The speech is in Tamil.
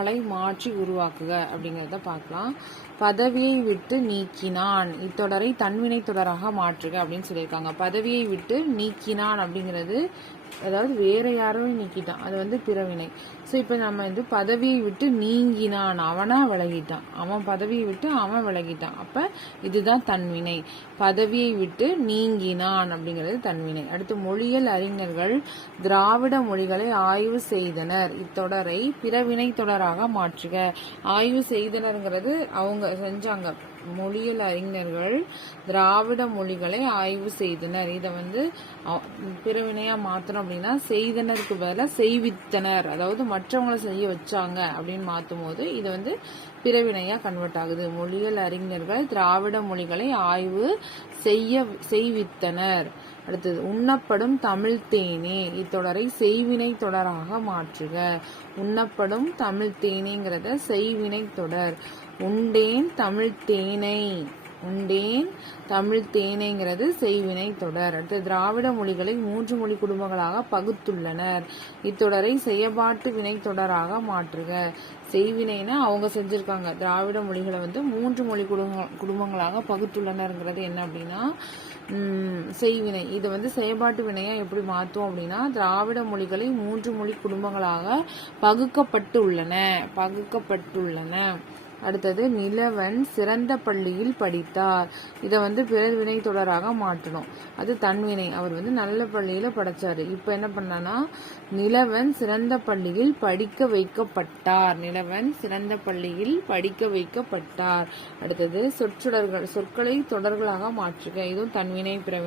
தொடர்களை மாற்றி உருவாக்குக அப்படிங்கிறத பார்க்கலாம். பதவியை விட்டு நீக்கினான், இத்தொடரை தன்வினை தொடராக மாற்றுக அப்படின்னு சொல்லியிருக்காங்க. பதவியை விட்டு நீக்கினான் அப்படிங்கிறது அதாவது வேற யாரும் நீக்கிட்டான், அது பிறவினை. ஸோ இப்போ நம்ம பதவியை விட்டு நீங்கினான், அவனா விலகிட்டான், அவன் பதவியை விட்டு அவன் விலகிட்டான், அப்ப இதுதான் தன்வினை. பதவியை விட்டு நீங்கினான் அப்படிங்கிறது தன்வினை. அடுத்து மொழியியல் அறிஞர்கள் திராவிட மொழிகளை ஆய்வு செய்தனர், இத்தொடரை பிறவினை தொடராக மாற்றுக. ஆய்வு செய்தனர்ங்கிறது அவங்க செஞ்சாங்க. மொழியியல் அறிஞர்கள் திராவிட மொழிகளை ஆய்வு செய்தனர், இதை பிறவினையா மாத்தணும் அப்படின்னா செய்தனருக்கு பதிலா செய்வித்தனர், அதாவது மற்றவங்களை செய்ய வச்சாங்க அப்படின்னு மாத்தும் போது இது பிறவினையா கன்வெர்ட் ஆகுது. மொழியியல் அறிஞர்கள் திராவிட மொழிகளை ஆய்வு செய்வித்தனர். அடுத்தது உண்ணப்படும் தமிழ் தேனே, இத்தொடரை செய்வினை தொடராக மாற்றுக. உண்ணப்படும் தமிழ் தேனேங்கிறத செய்வினை தொடர். உண்டேன் தமிழ் தேனை, உண்டேன் தமிழ் தேனைங்கிறது செய்வினை தொடர். அடுத்து திராவிட மொழிகளை 3 மொழி குடும்பங்களாக பகுத்துள்ளனர், இத்தொடரை செயபாட்டு வினை தொடராக மாற்றுக. செய்வினைனா அவங்க செஞ்சிருக்காங்க. திராவிட மொழிகளை 3 மொழி குடும்பங்களாக பகுத்துள்ளனர்ங்கிறது என்ன அப்படின்னா செய்வினை. இது செயபாட்டு வினையா எப்படி மாத்தும் அப்படின்னா திராவிட மொழிகளை 3 மொழி குடும்பங்களாக பகுக்கப்பட்டுள்ளன. அடுத்தது நிலவன் சிறந்த பள்ளியில் படித்தார், இதை பிறவினை தொடராக மாற்றணும், அது தன்வினை. அவர் நல்ல பள்ளியில படிச்சாரு. இப்ப என்ன பண்ணனா நிலவன் சிறந்த பள்ளியில் படிக்க வைக்கப்பட்டார், நிலவன் சிறந்த பள்ளியில் படிக்க வைக்கப்பட்டார். அடுத்தது சொற்களை தொடர்களாக மாற்றுக, இதுவும் தன்வினை பிறவினை.